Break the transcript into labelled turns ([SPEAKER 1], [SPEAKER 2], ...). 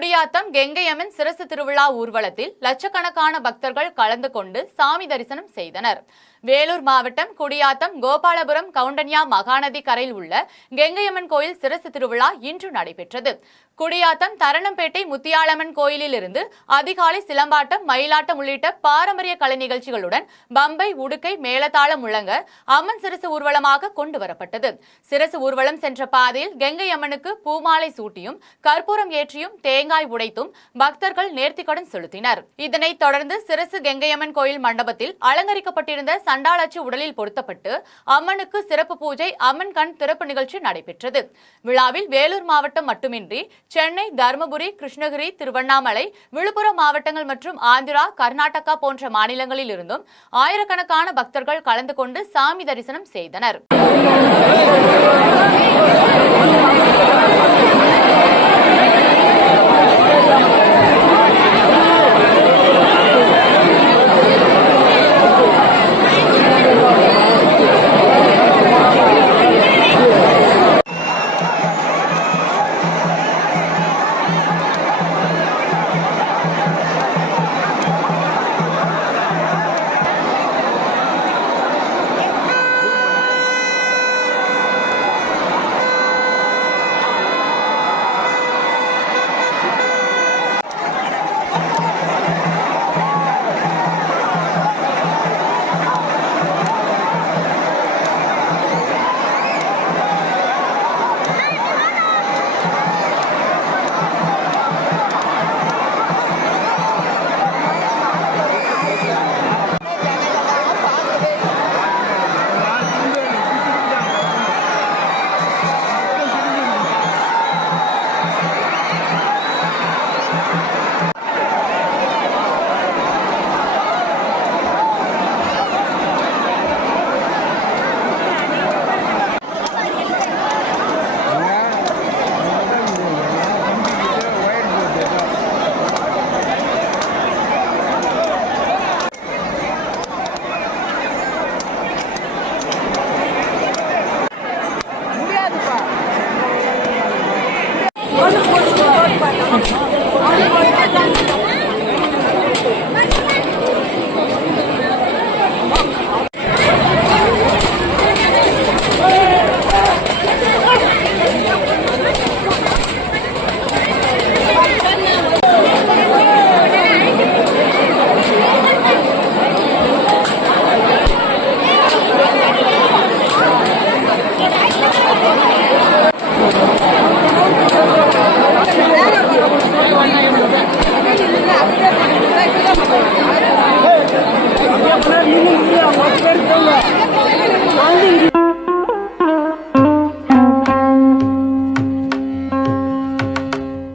[SPEAKER 1] குடியாத்தம் கெங்கையம்மன் சிரசு திருவிழா ஊர்வலத்தில் லட்சக்கணக்கான பக்தர்கள் கலந்து கொண்டு சாமி தரிசனம் செய்தனர். வேலூர் மாவட்டம் குடியாத்தம் கோபாலபுரம் கவுண்டன்யா மகாநதி கரையில் உள்ள கெங்கையம்மன் கோயில் சிரசு திருவிழா இன்று நடைபெற்றது. குடியாத்தம் தரணம்பேட்டை முத்தியாளம்மன் கோயிலில் இருந்து அதிகாலை சிலம்பாட்டம் மயிலாட்டம் உள்ளிட்ட பாரம்பரிய கலை நிகழ்ச்சிகளுடன் பம்பை உடுக்கை மேலத்தாளம் முழங்க அம்மன் சிரசு ஊர்வலமாக கொண்டு வரப்பட்டது. சிரசு ஊர்வலம் சென்ற பாதையில் கெங்கை அம்மனுக்கு பூமாலை சூட்டியும் கற்பூரம் ஏற்றியும் தேங்காய் உடைத்தும் பக்தர்கள் நேர்த்திக்கடன் செலுத்தினர். இதனைத் தொடர்ந்து சிரசு கெங்கையம்மன் கோயில் மண்டபத்தில் அலங்கரிக்கப்பட்டிருந்த சண்டாளச்சு உடலில் பொருத்தப்பட்டு அம்மனுக்கு சிறப்பு பூஜை அம்மன் கண் திறப்பு நிகழ்ச்சி நடைபெற்றது. விழாவில் வேலூர் மாவட்டம் மட்டுமின்றி சென்னை தருமபுரி கிருஷ்ணகிரி திருவண்ணாமலை விழுப்புரம் மாவட்டங்கள் மற்றும் ஆந்திரா கர்நாடகா போன்ற மாநிலங்களில் இருந்தும் ஆயிரக்கணக்கான பக்தர்கள் கலந்து கொண்டு சாமி தரிசனம் செய்தனர்.